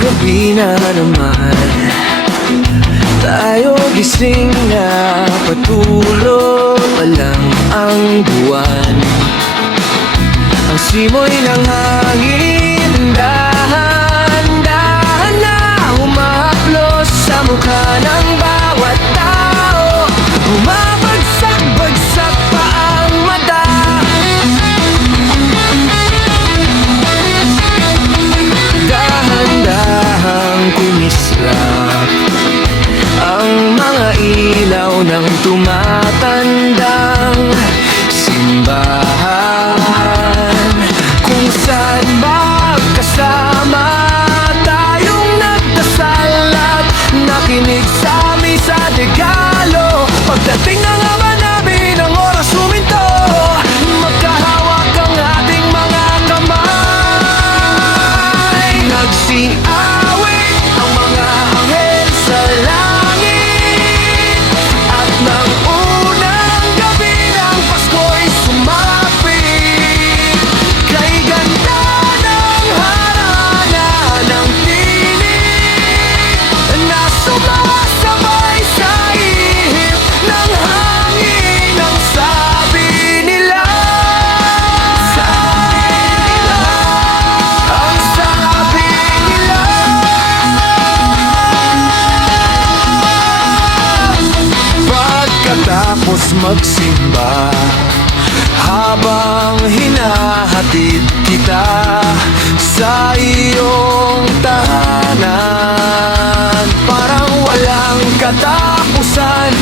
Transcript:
Gabi na naman, tayo gising na, patulog pa lang ang buwan. Ang simoy ng hangin, dahan-dahan na humahaplos sa mukha ng bawat tao. Bumabagsak-bagsak pa ang mata. Dahan-dahang kumislap ang mga ilaw ng tumatandang simbahan, kung saan magkasama tayong nagdasal at nakinig sa misa de Gallo. Pagdating ng ama namin ang oras huminto, magkahawak ang ating mga kamay. Nagsiawit ang mga anghel sa langit, at nang unang gabi ng Pasko'y sumapit, kay ganda ng harana ng tinig na sumasabay sa ihip ng hangin. Ang sabi nila, ang sabi nila, pagkatapos magsimba, habang hinahatid kita sa iyong tahanan, parang walang katapusan